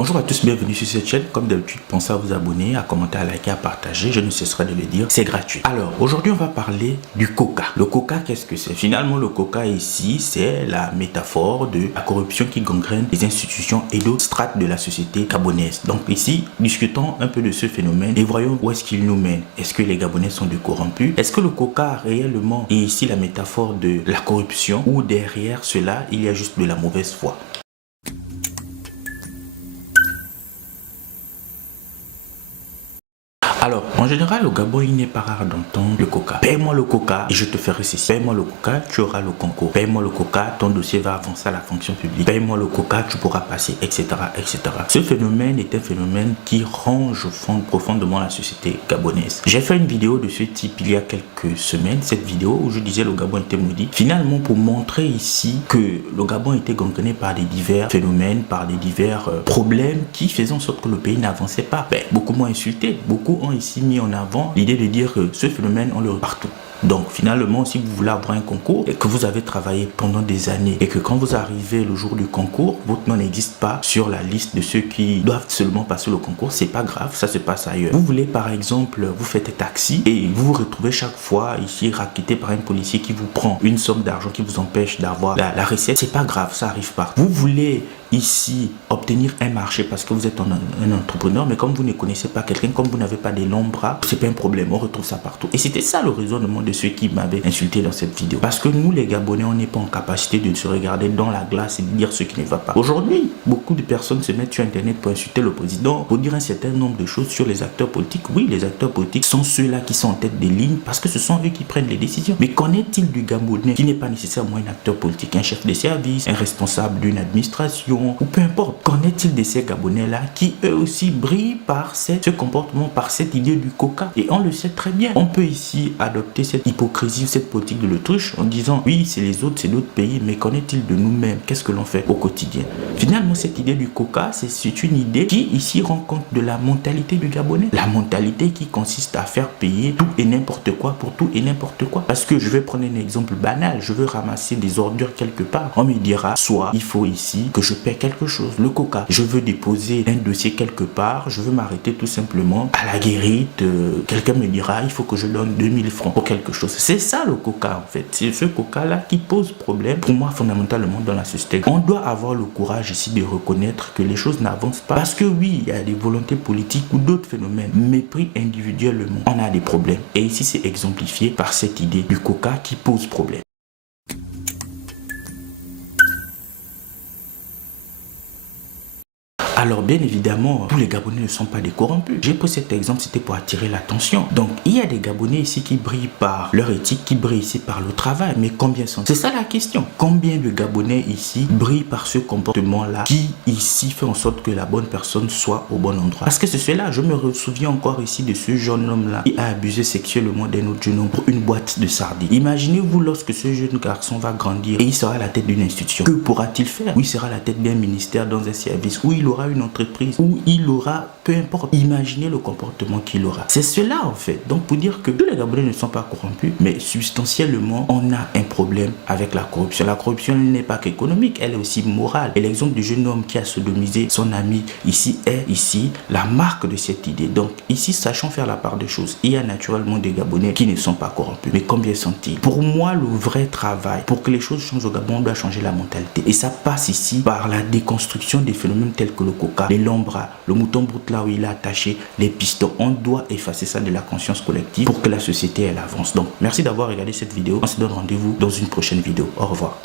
Bonjour à tous, bienvenue sur cette chaîne. Comme d'habitude, pensez à vous abonner, à commenter, à liker, à partager. Je ne cesserai de le dire, c'est gratuit. Alors, aujourd'hui, on va parler du coca. Le coca, qu'est-ce que c'est? Finalement, le coca ici, c'est la métaphore de la corruption qui gangrène les institutions et d'autres strates de la société gabonaise. Donc ici, discutons un peu de ce phénomène et voyons où est-ce qu'il nous mène. Est-ce que les Gabonais sont des corrompus? Est-ce que le coca réellement est ici la métaphore de la corruption ou derrière cela, il y a juste de la mauvaise foi? Alors, en général, au Gabon, il n'est pas rare d'entendre le coca. Paye-moi le coca et je te ferai ceci. Paye-moi le coca, tu auras le concours. Paye-moi le coca, ton dossier va avancer à la fonction publique. Paye-moi le coca, tu pourras passer, etc., etc. Ce phénomène est un phénomène qui ronge profondément la société gabonaise. J'ai fait une vidéo de ce type il y a quelques semaines. Cette vidéo où je disais le Gabon était maudit. Finalement, pour montrer ici que le Gabon était gangrené par des divers phénomènes, par des divers problèmes qui faisaient en sorte que le pays n'avançait pas. Beaucoup m'ont insulté. Beaucoup ont ici mis en avant l'idée de dire que ce phénomène on le retrouve partout. Donc finalement, si vous voulez avoir un concours et que vous avez travaillé pendant des années et que quand vous arrivez le jour du concours, votre nom n'existe pas sur la liste de ceux qui doivent seulement passer le concours, c'est pas grave, ça se passe ailleurs. Vous voulez par exemple, vous faites un taxi et vous vous retrouvez chaque fois ici raquetté par un policier qui vous prend une somme d'argent qui vous empêche d'avoir la recette, c'est pas grave, ça arrive pas. Vous voulez ici obtenir un marché parce que vous êtes un entrepreneur, mais comme vous ne connaissez pas quelqu'un, comme vous n'avez pas des longs bras, c'est pas un problème, on retrouve ça partout. Et c'était ça le raisonnement de ceux qui m'avaient insulté dans cette vidéo. Parce que nous les Gabonais, on n'est pas en capacité de se regarder dans la glace et de dire ce qui ne va pas. Aujourd'hui, beaucoup de personnes se mettent sur internet pour insulter le président, pour dire un certain nombre de choses sur les acteurs politiques. Oui, les acteurs politiques sont ceux-là qui sont en tête des lignes parce que ce sont eux qui prennent les décisions. Mais qu'en est-il du Gabonais qui n'est pas nécessairement un acteur politique, un chef de service, un responsable d'une administration, ou peu importe? Qu'en est-il de ces Gabonais-là qui eux aussi brillent par ce comportement, par cette idée du coca? Et on le sait très bien. On peut ici adopter cette hypocrisie, cette politique de l'autruche en disant oui, c'est les autres, c'est d'autres pays, mais qu'en est-il de nous-mêmes? Qu'est-ce que l'on fait au quotidien? Finalement, cette idée du coca, c'est une idée qui ici rend compte de la mentalité du Gabonais. La mentalité qui consiste à faire payer tout et n'importe quoi pour tout et n'importe quoi. Parce que je vais prendre un exemple banal, je veux ramasser des ordures quelque part. On me dira soit il faut ici que je paie quelque chose, le coca. Je veux déposer un dossier quelque part, je veux m'arrêter tout simplement à la guérite. Quelqu'un me dira il faut que je donne 2000 francs pour quelque chose. C'est ça le coca en fait. C'est ce coca-là qui pose problème pour moi fondamentalement dans la société. On doit avoir le courage ici de reconnaître que les choses n'avancent pas. Parce que oui, il y a des volontés politiques ou d'autres phénomènes. Mais pris individuellement, on a des problèmes. Et ici, c'est exemplifié par cette idée du coca qui pose problème. Alors bien évidemment, tous les Gabonais ne sont pas des corrompus. J'ai pris cet exemple, c'était pour attirer l'attention. Donc il y a des Gabonais ici qui brillent par leur éthique, qui brillent ici par le travail. Mais combien sont? C'est ça la question. Combien de Gabonais ici brillent par ce comportement-là qui ici fait en sorte que la bonne personne soit au bon endroit? Parce que c'est cela, je me souviens encore ici de ce jeune homme-là qui a abusé sexuellement d'un autre jeune homme pour une boîte de sardines. Imaginez-vous lorsque ce jeune garçon va grandir et il sera à la tête d'une institution. Que pourra-t-il faire? Où il sera à la tête d'un ministère, dans un service, où il aura une entreprise, où il aura, peu importe, imaginez le comportement qu'il aura. C'est cela en fait. Donc pour dire que tous les Gabonais ne sont pas corrompus, mais substantiellement on a un problème avec la corruption. La corruption n'est pas qu'économique, elle est aussi morale. Et l'exemple du jeune homme qui a sodomisé son ami ici est ici la marque de cette idée. Donc ici, sachons faire la part des choses. Il y a naturellement des Gabonais qui ne sont pas corrompus. Mais combien sont-ils? Pour moi, le vrai travail, pour que les choses changent au Gabon, on doit changer la mentalité. Et ça passe ici par la déconstruction des phénomènes tels que le coca, les longs bras, le mouton brut là où il est attaché, les pistons. On doit effacer ça de la conscience collective pour que la société elle avance. Donc merci d'avoir regardé cette vidéo. On se donne rendez-vous dans une prochaine vidéo. Au revoir.